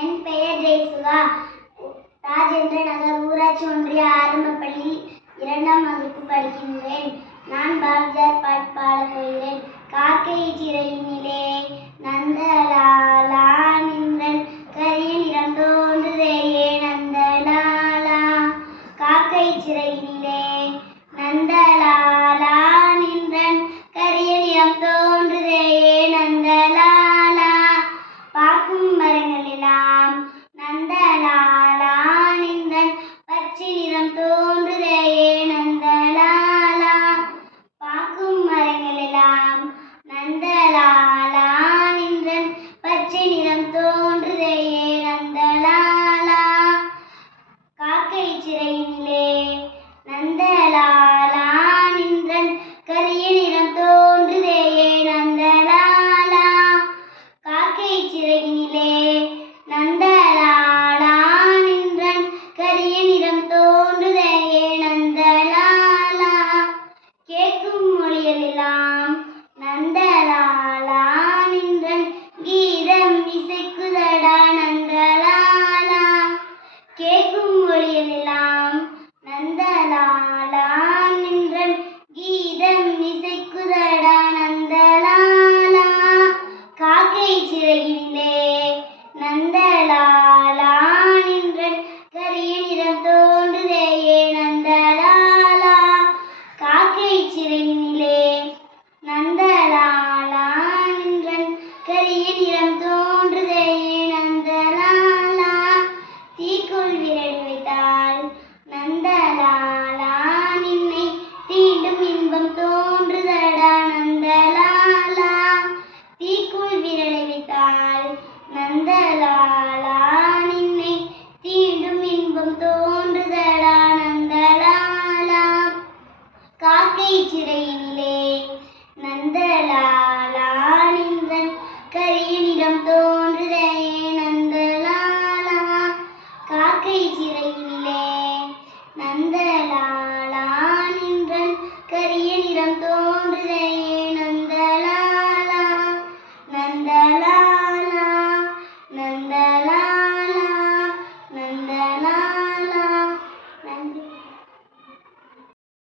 என் பெயர் ஜெயசுதா. ராஜேந்திர நகர் ஊராட்சி ஒன்றிய ஆரம்ப பள்ளி 2ஆம் வகுப்பு படிக்கின்றேன். நான் பாரதியார் பாட்டு பாடப் போகிறேன். காக்கை சிறையினிலே நந்தலாலா நின்றன் கரிய நிறம் தோன்றுதே நந்தலாலா. காக்கை சிறையினிலே நந்தலாலா நின்றன் கரிய நிறம் தோன்றுதே நந்தலாலா. பார்க்கும் மரங்களெல்லாம் நந்தலாலா நின்றன் பச்சை நிறம் தோன்றுதே நந்தலாலா. பார்க்கும் மரங்களெல்லாம் நந்தலாலா நின்றன் பச்சை நிறம் தோன்றுதே நந்தலாலா. காக்கை சிறையினிலே நந்தலாலா நின்றன் கரிய நிறம் தோன்றுதே நந்தலாலா. காக்கை சிறையினிலே நந்தலாலா நின்றன் கரிய நிறம் தோன்றுதே நந்தலாலா. கேட்கும் மொழிகளெல்லாம் நந்தலாலா நின்றன் கீதம் இசைக்குதடா நந்தலாலா. கேட்கும் மொழிகளெல்லாம் நந்தலாலா நின்றன் கீதம் இசைக்குதடா நந்தலாலா. காக்கை சிறையினிலே நந்தலாலா நின்றன் கரிய நிறம் தோன்றுதே நந்தலாலா. காக்கை சிறையினிலே நந்தலாலா நின்றன் கரிய நிறம் தோன்றுதே நந்தலாலா. தீக்குள் விரல் வைத்தால் நந்தலாலா நின்னை தீண்டும் இன்பம் தோன்றுதடா நந்தலாலா. தீக்குள் விரலை வைத்தால் நந்தலாலா நின்னை தீண்டும் இன்பம் தோன்றுதடா நந்தலாலா. காக்கை சிறையினிலே நந்தலாலா நின்றன் கரிய நிறம் தோன்றுதே நந்தலாலா. காக்கை சிறையினிலே நந்த